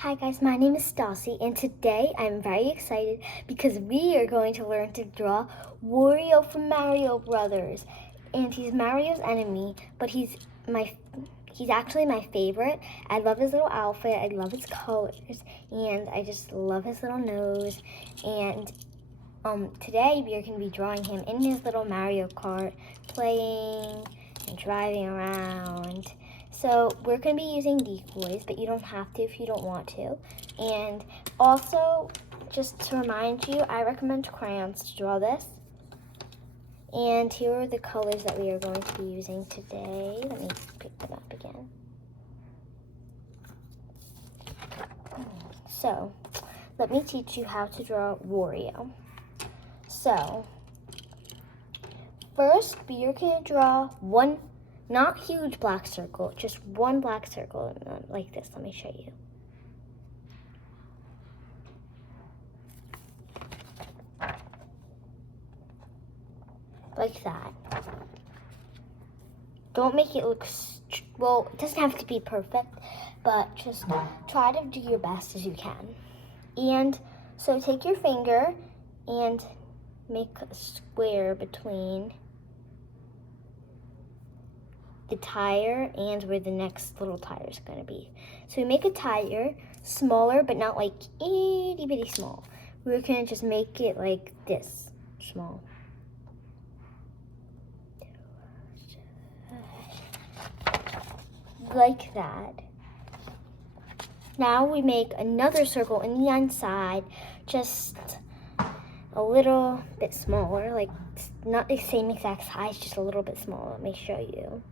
Hi guys, my name is Stassi and today I'm very excited because we are going to learn to draw Wario from Mario Brothers. And he's Mario's enemy, but he's actually my favorite. I love his little outfit, I love his colors, and I just love his little nose. And today we are going to be drawing him in his little Mario Kart, playing and driving around. So we're going to be using decoys, but you don't have to if you don't want to. And also, just to remind you, I recommend crayons to draw this. And here are the colors that we are going to be using today. Let me pick them up again. So, let me teach you how to draw Wario. So, first we are going to draw one, not huge black circle, just one black circle like this. Let me show you. Like that. Don't make it look, well, it doesn't have to be perfect, but just try to do your best as you can. And so take your finger and make a square between the tire and where the next little tire is going to be. So we make a tire smaller, but not like itty bitty small. We're going to just make it like this small. Like that. Now we make another circle in the inside, just a little bit smaller, like not the same exact size, just a little bit smaller. Let me show you.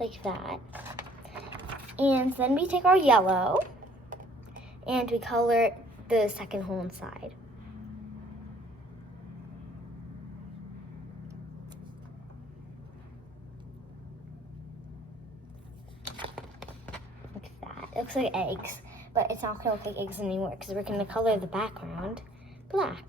Like that. And then we take our yellow and we color the second hole inside. Like that. It looks like eggs, but it's not going to look like eggs anymore because we're going to color the background black.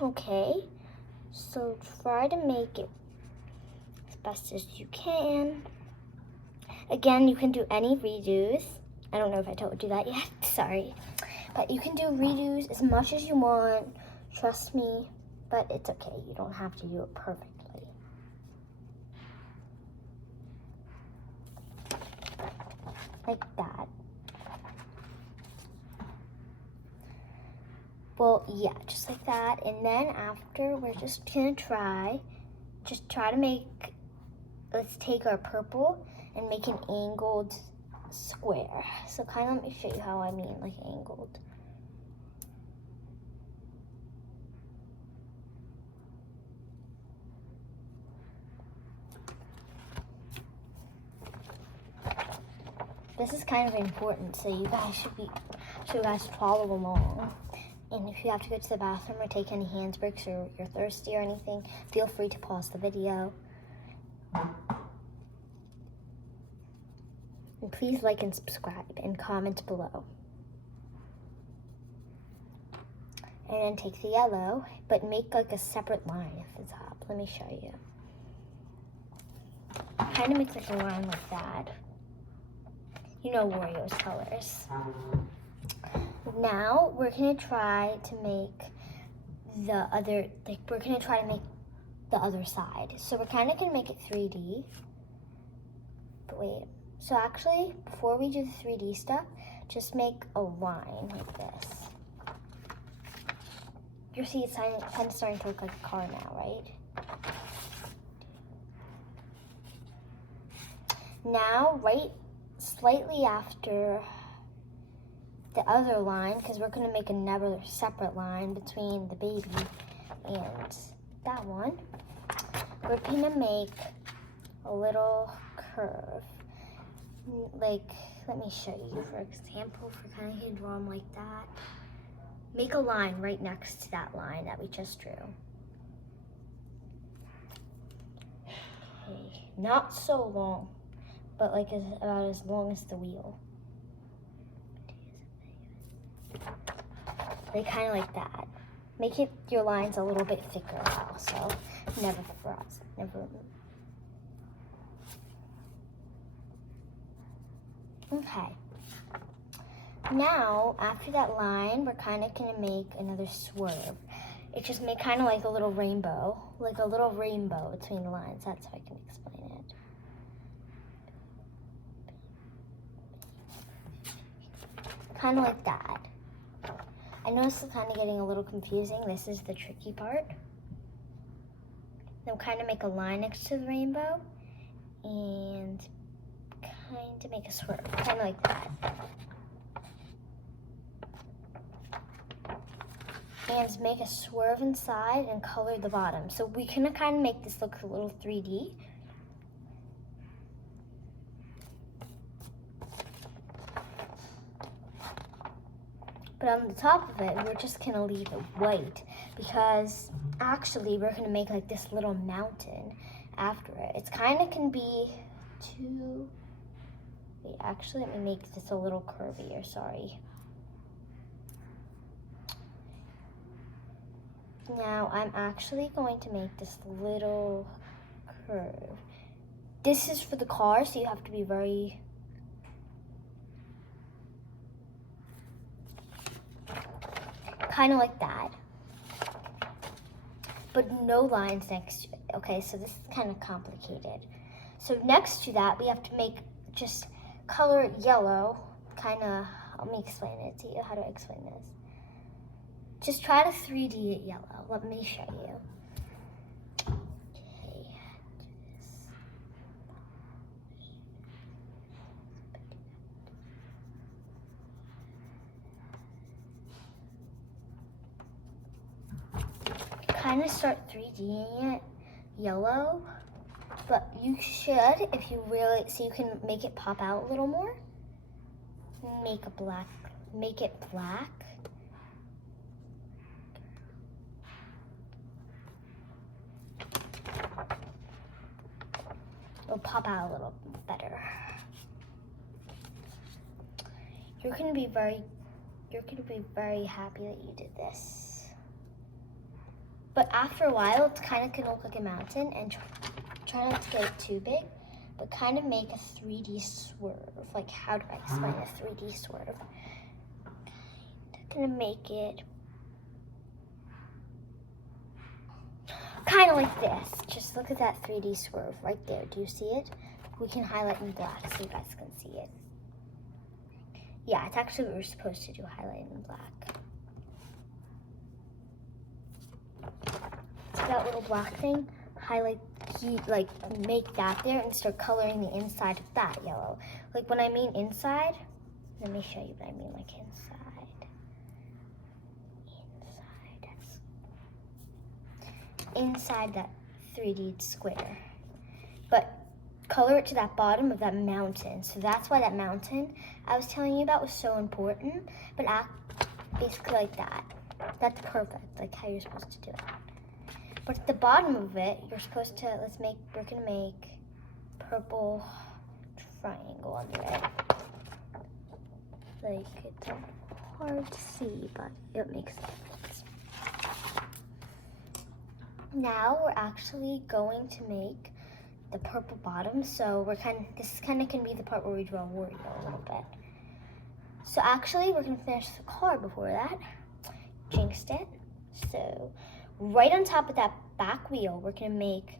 Okay, so try to make it as best as you can. Again, you can do any redos. I don't know if I told you that yet, sorry. But you can do redos as much as you want, trust me, but it's okay. You don't have to do it perfectly. Like that. Well, yeah, just like that. And then after, we're just gonna try to make, let's take our purple and make an angled square. So kind of let me show you how I mean, like angled. This is kind of important, so you guys follow along. And if you have to go to the bathroom or take any hand breaks or you're thirsty or anything, feel free to pause the video. And please like and subscribe and comment below. And then take the yellow, but make like a separate line at the top. Let me show you. Kind of make like a line like that. You know Wario's colors. Now we're gonna try to make the other, we're gonna try to make the other side. So we're kind of gonna make it 3D. But wait, so actually, before we do the 3D stuff, just make a line like this. You see it's kind of starting to look like a car now, right? Now, right slightly after the other line, because we're going to make another separate line between the baby and that one, we're going to make a little curve. Like, let me show you, for example, if we're kind of going to draw them like that. make a line right next to that line that we just drew. Okay, not so long, but like about as long as the wheel. Like kind of like that. Make your lines a little bit thicker also. Never frost. Never. Okay. Now, after that line, we're kind of gonna make another swerve. It just made kind of like a little rainbow between the lines. That's how I can explain it. Kind of like that. I know this is kind of getting a little confusing. This is the tricky part. Then kind of make a line next to the rainbow and kind of make a swerve, kind of like that. And make a swerve inside and color the bottom. So we can kind of make this look a little 3D. But on the top of it, we're just gonna leave it white because actually we're gonna make like this little mountain after it. It's kind of can be too, wait, actually let me make this a little curvier, sorry. Now I'm actually going to make this little curve. This is for the car, so you have to be very, kind of like that, but no lines next to it. Okay, so this is kind of complicated. So next to that, we have to make, just color it yellow, kind of, let me explain it to you, how to explain this. Just try to 3D it yellow. Let me show you. Okay, kind of start 3Ding it yellow, but you should, if you really, so you can make it pop out a little more. Make it black. It'll pop out a little better. You're gonna be very happy that you did this. But after a while, it's kind of gonna look like a mountain, and try not to get it too big, but kind of make a 3D swerve. Like, how do I explain a 3D swerve? Gonna make it kind of like this. Just look at that 3D swerve right there. Do you see it? We can highlight in black so you guys can see it. Yeah, it's actually what we're supposed to do, highlight in black. So that little black thing, highlight, like make that there and start coloring the inside of that yellow. Like when I mean inside, let me show you what I mean, like inside. Inside that 3D square. But color it to that bottom of that mountain. So that's why that mountain I was telling you about was so important. But basically like that. That's perfect, like how you're supposed to do it. But at the bottom of it, you're supposed to, we're gonna make purple triangle under it. Like, it's hard to see, but it makes sense. Now we're actually going to make the purple bottom. So this kind of can be the part where we draw Wario a little bit. So actually, we're gonna finish the car before that. Jinxed it. So right on top of that back wheel, we're gonna make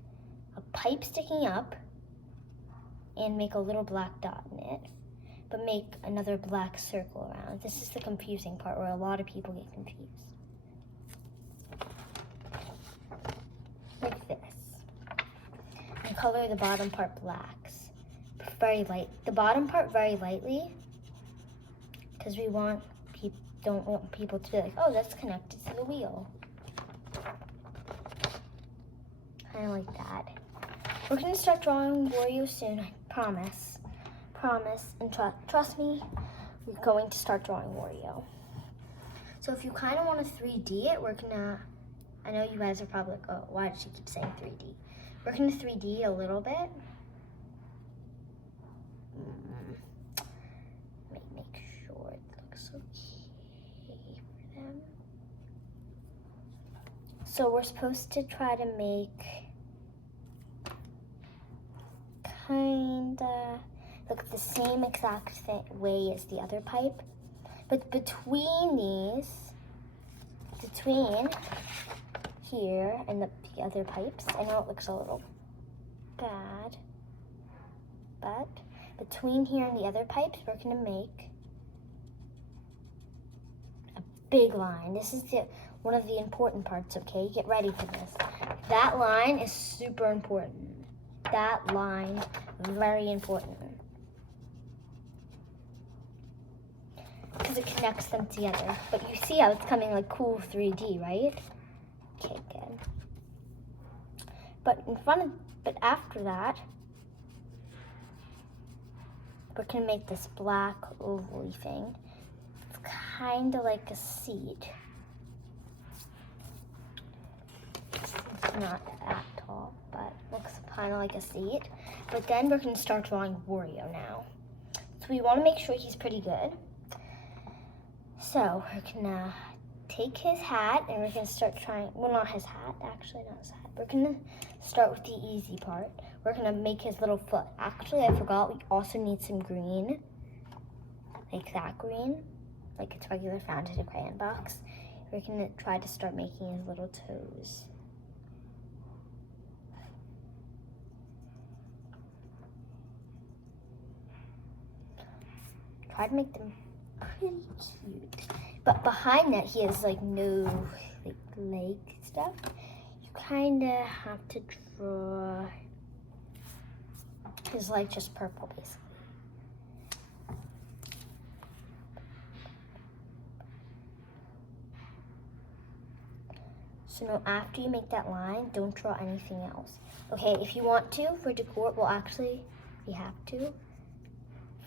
a pipe sticking up and make a little black dot in it, but make another black circle around. This is the confusing part where a lot of people get confused. Like this. And color the bottom part blacks. Very light. The bottom part very lightly, because we don't want people to be like, oh, that's connected to the wheel. Kind of like that. We're gonna start drawing Wario soon, I promise. Promise, and trust me, we're going to start drawing Wario. So if you kind of want to 3D it, we're gonna, I know you guys are probably like, oh, why did she keep saying 3D? We're gonna 3D a little bit. Make sure it looks okay for them. So we're supposed to try to make kinda look the same exact way as the other pipe. But between here and the other pipes, I know it looks a little bad, but between here and the other pipes, we're gonna make a big line. This is one of the important parts, okay? Get ready for this. That line is super important. That line, very important. Because it connects them together. But you see how it's coming like cool 3D, right? Okay, good. But after that, we're gonna make this black oval thing. It's kind of like a seed. It's not at all, but looks kind of like a seed. But then we're gonna start drawing Wario now. So we wanna make sure he's pretty good. So we're gonna take his hat and we're gonna start trying, well, not his hat, actually not his hat. We're gonna start with the easy part. We're gonna make his little foot. Actually, I forgot, we also need some green, like that green, like it's regular found in a crayon box. We're gonna try to start making his little toes. Try to make them pretty cute. But behind that, he has like no like leg stuff. You kind of have to draw his leg just purple, basically. So now after you make that line, don't draw anything else. Okay, if you want to, for decor, well actually, we have to.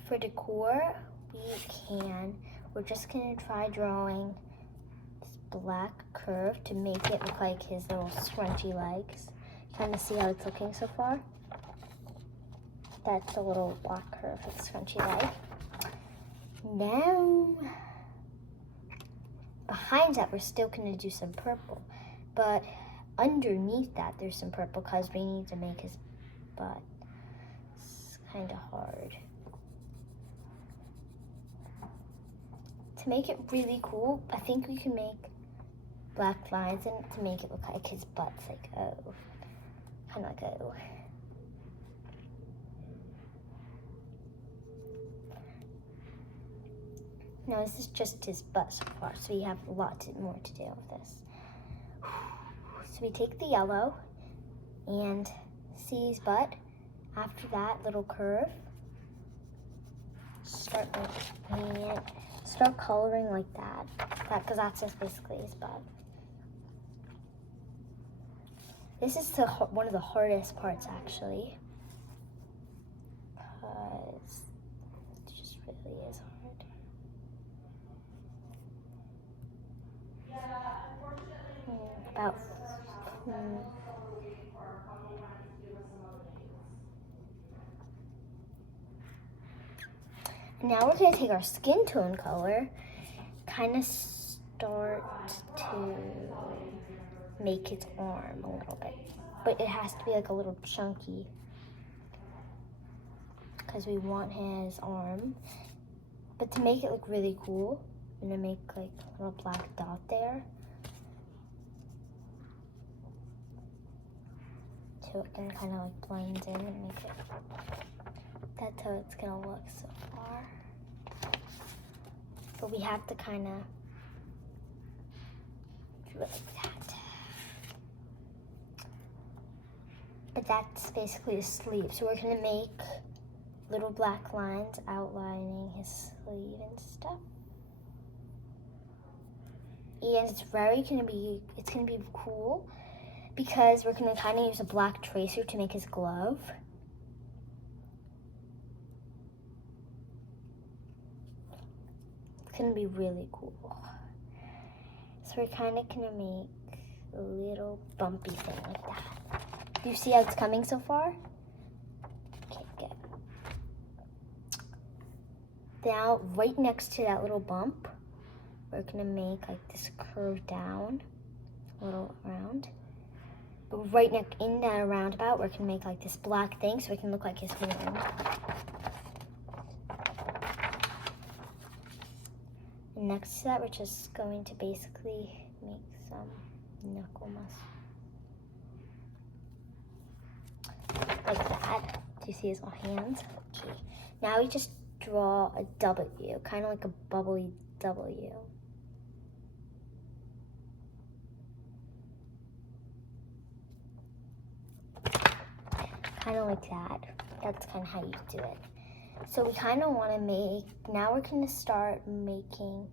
For decor, we can. We're just gonna try drawing this black curve to make it look like his little scrunchy legs. Kind of see how it's looking so far? That's a little black curve with a scrunchy leg. Now, behind that, we're still gonna do some purple. But underneath that, there's some purple because we need to make his butt. It's kind of hard. To make it really cool, I think we can make black lines in it to make it look like his butt's like O. Kind of like O. Now this is just his butt so far, so we have a lot more to do with this. So we take the yellow and see his butt. After that little curve, start coloring like that, because that's just basically his butt. This is one of the hardest parts actually, because it just really is hard. Now we're gonna take our skin tone color, kind of start to make its arm a little bit, but it has to be like a little chunky because we want his arm. But to make it look really cool, I'm gonna make like a little black dot there, so it can kind of like blend in and make it. That's how it's gonna look so far. But we have to kind of do it like that. But that's basically his sleeve. So we're gonna make little black lines outlining his sleeve and stuff. And it's gonna be cool because we're gonna kind of use a black tracer to make his glove. It's gonna be really cool. So we're kind of gonna make a little bumpy thing like that. Do you see how it's coming so far? Okay, good. Now, right next to that little bump, we're gonna make like this curve down, a little round. But right in that roundabout, we're gonna make like this black thing so it can look like his horn. And next to that, we're just going to basically make some knuckle muscle. Like that. Do you see his little hands? Okay. Now we just draw a W, kind of like a bubbly W. Kind of like that. That's kind of how you do it. So we kind of want to make, now we're going to start making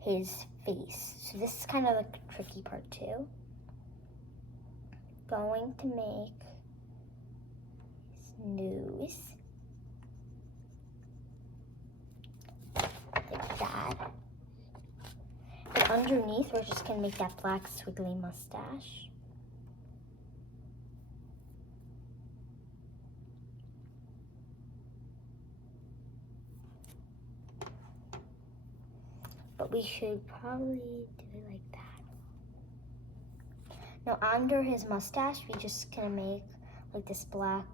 his face. So this is kind of like the tricky part too. Going to make his nose. Like that. And underneath, we're just going to make that black squiggly mustache. But we should probably do it like that. Now under his mustache, we're just gonna make like this black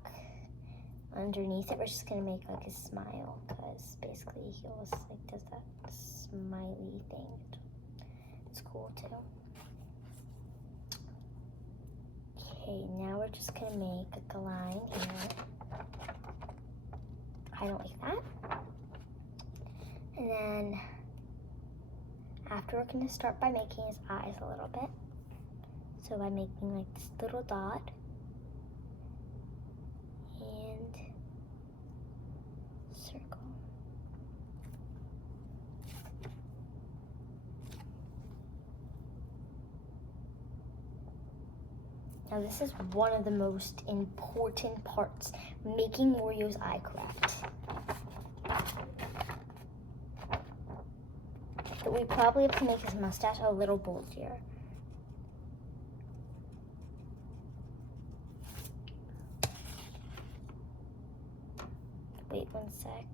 underneath it. We're just gonna make like a smile, because basically he always like does that smiley thing. It's cool too. Okay, now we're just gonna make like a line here. Kind of like that. And then after, we're going to start by making his eyes a little bit. So by making like this little dot and circle. Now this is one of the most important parts, making Wario's eye correct. But we probably have to make his mustache a little bulgier. Wait one sec.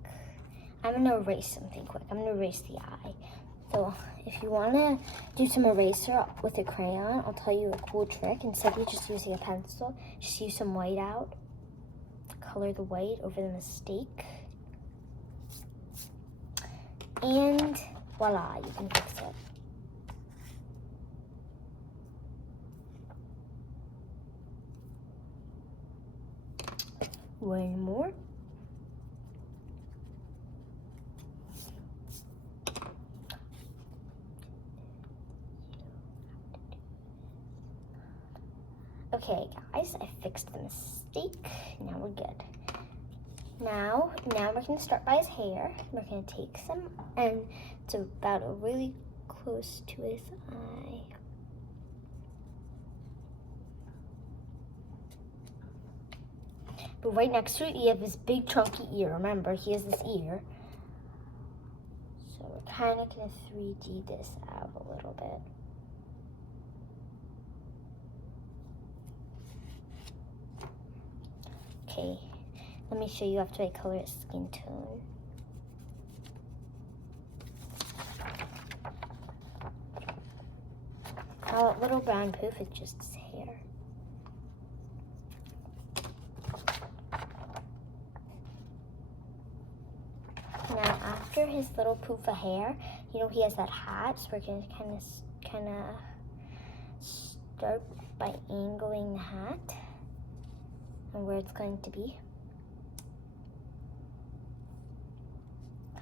I'm gonna erase something quick. I'm gonna erase the eye. So if you wanna do some eraser with a crayon, I'll tell you a cool trick. Instead of just using a pencil, just use some white out. Color the white over the mistake. And voila, you can fix it. One more. Okay, guys, I fixed the mistake. Now we're good. Now we're going to start by his hair. We're going to take some, and it's about really close to his eye. But right next to it, you have his big chunky ear. Remember, he has this ear. So we're kind of going to 3D this out a little bit. Okay, let me show you after I color his skin tone. Now that little brown poof is just his hair. Now after his little poof of hair, you know he has that hat, so we're going to kind of start by angling the hat and where it's going to be.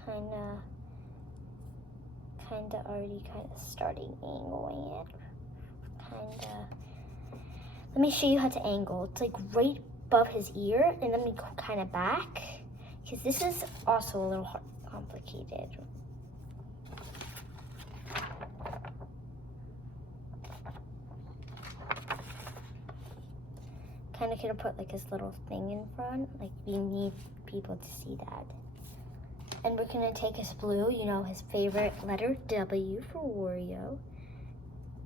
Kind of already starting angling it. Let me show you how to angle. It's like right above his ear, and then we go kind of back, because this is also a little complicated. Kind of gonna put like this little thing in front, like we need people to see that. And we're gonna take his blue, you know, his favorite letter W for Wario.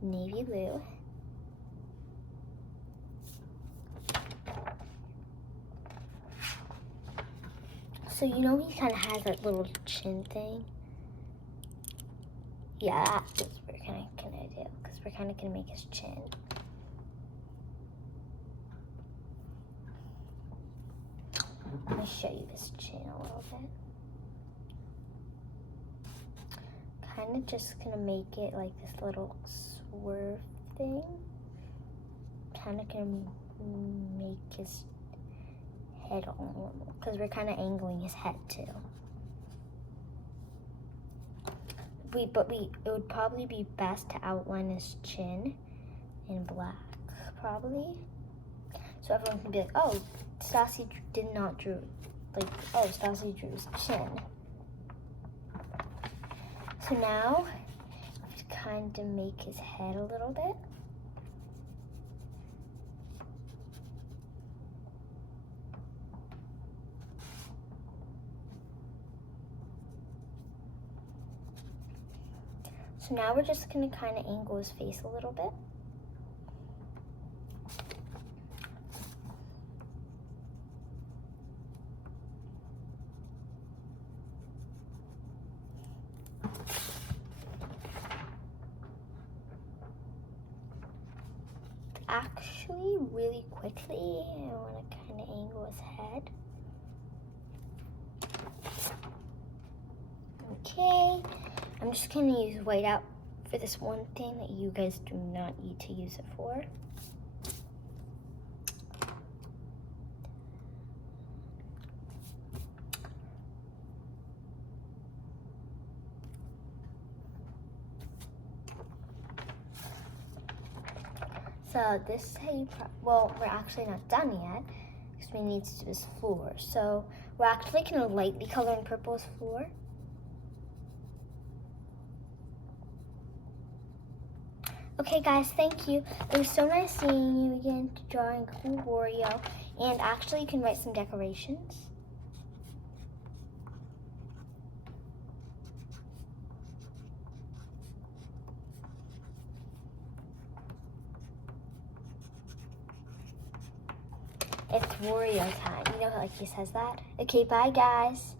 navy blue. So you know he kind of has that little chin thing? Yeah, that's what we're kind of gonna do, because we're kind of gonna make his chin. Let me show you his chin a little bit. Kind of just gonna make it like this little swerve thing. Kind of gonna make his head all normal, because we're kind of angling his head too. It would probably be best to outline his chin in black, probably. So everyone can be like, oh, Stassi did not drew, like, oh, Stassi drew his chin. So now, I have to kind of make his head a little bit. So now we're just gonna kind of angle his face a little bit. Actually, really quickly, I want to kind of angle his head. Okay, I'm just going to use white out for this one thing that you guys do not need to use it for. So this is how you, well, we're actually not done yet because we need to do his floor. So we're actually going to lightly color in purple his floor. Okay guys, thank you. It was so nice seeing you again, drawing cool Wario. And actually you can write some decorations. It's Wario time. You know how like he says that? Okay, bye guys.